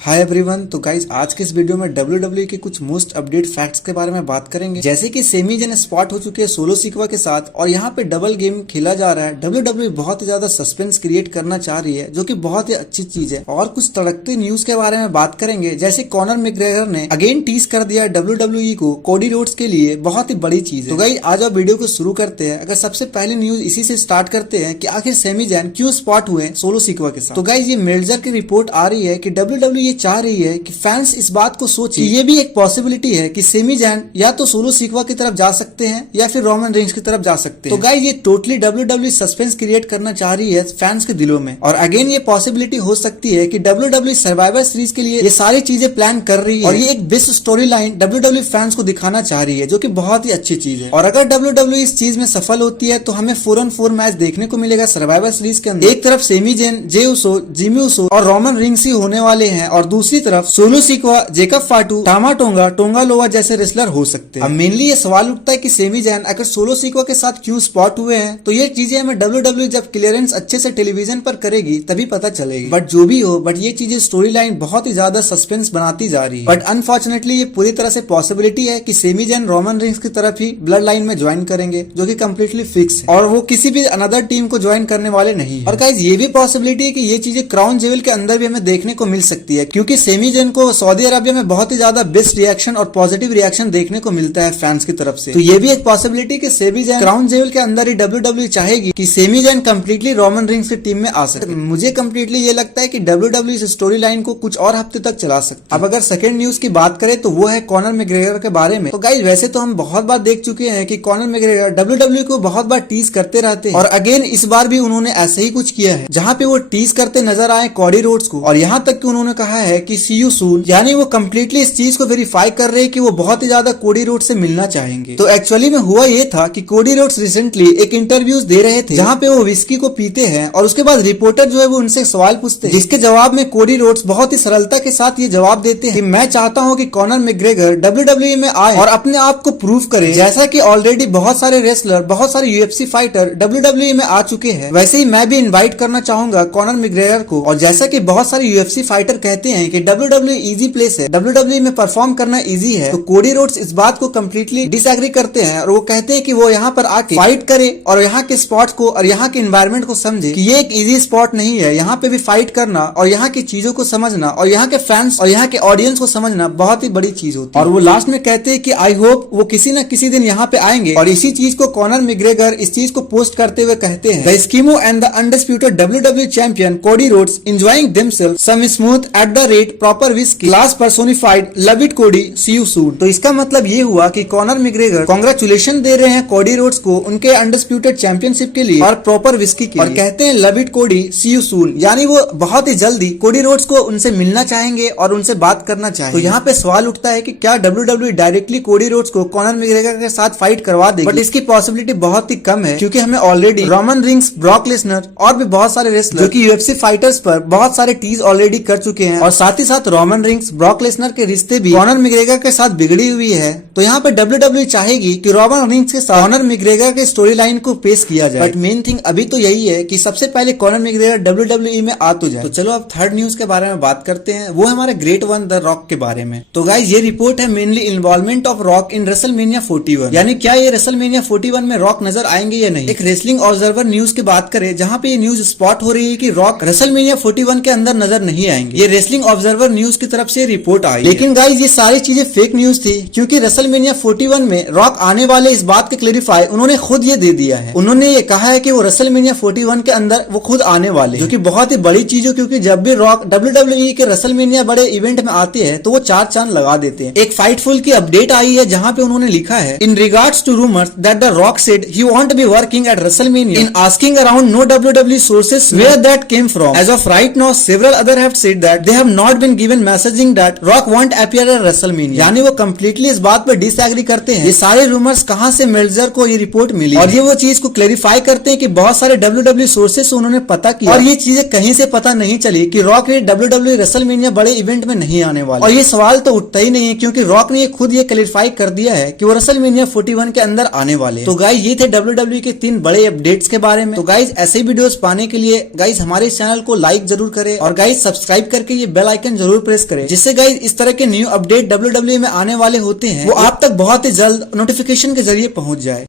Hi everyone. तो guys आज के इस वीडियो में WWE के कुछ मोस्ट अपडेट फैक्ट्स के बारे में बात करेंगे। जैसे कि सेमी जन स्पॉट हो चुके हैं सोलो सिक्वा के साथ और यहाँ पे डबल गेम खेला जा रहा है। WWE बहुत ही ज्यादा सस्पेंस क्रिएट करना चाह रही है, जो कि बहुत ही अच्छी चीज है। और कुछ तड़कते न्यूज के बारे में बात करेंगे, जैसे कॉनर मैकग्रेगर ने अगेन टीज कर दिया WWE को कोडी रोड्स के लिए, बहुत ही बड़ी चीज है। तो गाइज आज आप वीडियो को शुरू करते हैं। अगर सबसे पहले न्यूज इसी से स्टार्ट करते हैं कि आखिर सेमी जैन क्यों स्पॉट हुए सोलो सिक्वा के साथ। तो गाइज ये मेल्जर की रिपोर्ट आ रही है कि WWE चाह रही है कि फैंस इस बात को सोचे ये भी एक पॉसिबिलिटी है कि सेमी जैन या तो सोलो सिक्वा की तरफ जा सकते हैं या फिर रोमन रेंज की तरफ जा सकते हैं। तो गाइस ये टोटली WWE सस्पेंस क्रिएट करना चाह रही है फैंस के दिलों में। और अगेन ये पॉसिबिलिटी हो सकती है कि WWE सर्वाइवर सीरीज के लिए ये सारी चीजें प्लान कर रही है और ये एक best story line WWE fans को दिखाना चाह रही है, जो कि बहुत ही अच्छी चीज है। और अगर WWE इस चीज में सफल होती है तो हमें 4-on-4 मैच देखने को मिलेगा सर्वाइवर सीरीज के अंदर। एक तरफ सेमी जैन, जे उसो, जिमी उसो और रोमन रिंग्स ही होने वाले हैं और दूसरी तरफ सोलो सिक्वा, जेकब फाटू, टामा टोंगा, टोंगा लोवा जैसे रेसलर हो सकते हैं। अब मेनली ये सवाल उठता है कि सेमी जैन अगर सोलो सिक्वा के साथ क्यों स्पॉट हुए हैं, तो ये चीजें हमें WWE जब क्लियरेंस अच्छे से टेलीविजन पर करेगी तभी पता चलेगी। बट जो भी हो, बट ये चीजें स्टोरी लाइन बहुत ही ज्यादा सस्पेंस बनाती जा रही है। बट अनफॉर्चुनेटली ये पूरी तरह से पॉसिबिलिटी है कि सेमी जैन रोमन रिंग्स की तरफ ही ब्लड लाइन में ज्वाइन करेंगे, जो कि कम्प्लीटली फिक्स है और वो किसी भी अनदर टीम को ज्वाइन करने वाले नहीं है। और गाइस ये भी पॉसिबिलिटी है कि ये चीजें क्राउन जेवल के अंदर भी हमें देखने को मिल सकती है, क्योंकि सेमी जैन को सऊदी अरबिया में बहुत ही ज्यादा बेस्ट रिएक्शन और पॉजिटिव रिएक्शन देखने को मिलता है फैंस की तरफ से। तो ये भी एक पॉसिबिलिटी कि सेमी जैन क्राउन जेवल के अंदर ही WWE चाहेगी कि semi Jain completely Roman rings की टीम में आ सके। मुझे कंप्लीटली ये लगता है कि WWE इस स्टोरी लाइन को कुछ और हफ्ते तक चला सकती है। अब अगर सेकंड न्यूज की बात करें तो वो है कॉनर मैकग्रेगर के बारे में। तो गाइस वैसे तो हम बहुत बार देख चुके हैं कि कॉनर मैकग्रेगर WWE को बहुत बार टीज करते रहते हैं और अगेन इस बार भी उन्होंने ऐसे ही कुछ किया है, जहाँ पे वो टीज करते नजर आए कोडी रोड्स को। और यहाँ तक कि उन्होंने कहा है कि सी यू सून, यानी वो कंप्लीटली इस चीज को वेरीफाई कर रहे हैं कि वो बहुत ही ज्यादा कोडी रोड्स से मिलना चाहेंगे। तो एक्चुअली में हुआ ये था कि कोडी रोड्स रिसेंटली एक इंटरव्यूज दे रहे थे, जहाँ पे वो विस्की को पीते हैं और उसके बाद रिपोर्टर जो है वो उनसे सवाल पूछते हैं, जिसके जवाब में कोडी रोड्स बहुत ही सरलता के साथ ये जवाब देते हैं कि मैं चाहता हूँ कि कॉनर मैकग्रेगर WWE में आए और अपने आप को प्रूव करे, जैसा कि ऑलरेडी बहुत सारे रेसलर, बहुत सारे UFC फाइटर WWE में आ चुके हैं, वैसे ही मैं भी इन्वाइट करना चाहूंगा कॉनर मैकग्रेगर को। और जैसा कि बहुत सारे UFC फाइटर कहते हैं कि WWE इजी प्लेस है, WWE में परफॉर्म करना इजी है, तो कोडी रोड्स इस बात को कम्प्लीटली डिसएग्री करते हैं और वो कहते हैं कि वो यहाँ पर आके फाइट करे और यहाँ के स्पॉट को और यहाँ के एनवायरनमेंट को समझे कि ये एक इजी स्पॉट नहीं है। यहाँ पे भी फाइट करना और यहाँ की चीजों को समझना और यहाँ के फैंस और यहाँ के ऑडियंस को समझना बहुत ही बड़ी चीज होती है। और वो लास्ट में कहते हैं कि आई होप वो किसी न किसी दिन यहाँ पे आएंगे। और इसी चीज को कॉनर मैकग्रेगर इस चीज को पोस्ट करते हुए कहते हैं, the Eskimo and the undisputed WWE champion Cody Rhodes enjoying themselves some smooth at the rate proper whiskey class personified, love it Cody, see you soon. तो इसका मतलब ये हुआ कि कॉनर मैकग्रेगर कांग्रेचुलेशन दे रहे हैं कोडी रोड्स को उनके अनडिस्प्यूटेड चैंपियनशिप के लिए और प्रॉपर विस्की के लिए, और कहते हैं love it Cody, see you soon, यानी वो बहुत ही जल्दी कोडी रोड्स को उनसे मिलना चाहेंगे और उनसे बात करना चाहेंगे। तो यहाँ पे सवाल उठता है कि क्या WWE डायरेक्टली कोडी रोड्स को कॉनर मैकग्रेगर के साथ फाइट करवा देगी? बट इसकी पॉसिबिलिटी बहुत ही कम है, क्योंकि हमें already Roman rings, Brock Lesnar और भी बहुत सारे रेसलर जो कि UFC फाइटर्स पर बहुत सारे टीज ऑलरेडी कर चुके हैं और साथ ही साथ रोमन रिंग्स, ब्रॉक लेसनर के रिश्ते भी कॉनर मैकग्रेगर के साथ बिगड़ी हुई है। तो यहाँ पे WWE चाहेगी कि रोमन रिंग्स के साथ कॉनर मैकग्रेगर के स्टोरी लाइन को पेश किया जाए। बट मेन थिंग अभी तो यही है कि सबसे पहले कॉनर मैकग्रेगर WWE में आ तो जाए। तो चलो अब थर्ड न्यूज के बारे में बात करते हैं, वो है हमारे ग्रेट वन द रॉक के बारे में। तो गाइस ये रिपोर्ट है mainly involvement of rock in WrestleMania 41, यानी क्या ये रेसलमेनिया 41 में रॉक नजर आएंगे या नहीं। एक रेसलिंग ऑब्जर्वर न्यूज की बात करें, जहाँ पे ये न्यूज स्पॉट हो रही है कि रॉक रेसलमेनिया 41 के अंदर नजर नहीं आएंगे। ये रेसलिंग ऑब्जर्वर न्यूज की तरफ से रिपोर्ट आई, लेकिन गाइस ये सारी चीजें फेक न्यूज थी, क्योंकि रेसलमेनिया 41 में रॉक आने वाले इस बात के क्लेरिफाई उन्होंने खुद ये दे दिया है। उन्होंने ये कहा है कि वो रेसलमेनिया 41 के अंदर वो खुद आने वाले, जो कि बहुत ही बड़ी चीज है, क्योंकि जब भी रॉक WWE के रेसलमेनिया बड़े इवेंट में आते हैं तो वो 4 चांद लगा देते हैं। एक फाइटफुल की अपडेट आई है, जहाँ पे उन्होंने लिखा है, in regards to rumours that the Rock said he want be working at WrestleMania, in asking around no WWE sources where that came from, as of right now several other have said that they have not been given messaging that Rock want appear at WrestleMania. यानी वो completely इस बात पर disagree करते हैं ये सारे rumours कहां से मेल्जर को ये रिपोर्ट मिली, और ये वो चीज को क्लेरिफाई करते हैं कि बहुत सारे WWE सोर्सेस से उन्होंने पता किया और ये चीजें कहीं से पता नहीं चली कि रॉक ये WWE रेसलमेनिया बड़े इवेंट में नहीं आने वाले। और ये सवाल तो उठता ही नहीं है, क्योंकि रॉक ने ये खुद ये क्लेरिफाई कर दिया है कि वो रेसलमेनिया 41 के अंदर आने वाले। तो गाइस ये थे WWE के 3 बड़े अपडेट्स के बारे में। तो गाइस ऐसे वीडियोस पाने के लिए गाइस हमारे चैनल को लाइक जरूर करें और गाइस सब्सक्राइब करके ये बेल आइकन जरूर प्रेस करें, जिससे गाइस इस तरह के न्यू अपडेट WWE में आने वाले होते हैं वो आप तक बहुत ही जल्द नोटिफिकेशन के जरिए पहुंच जाए।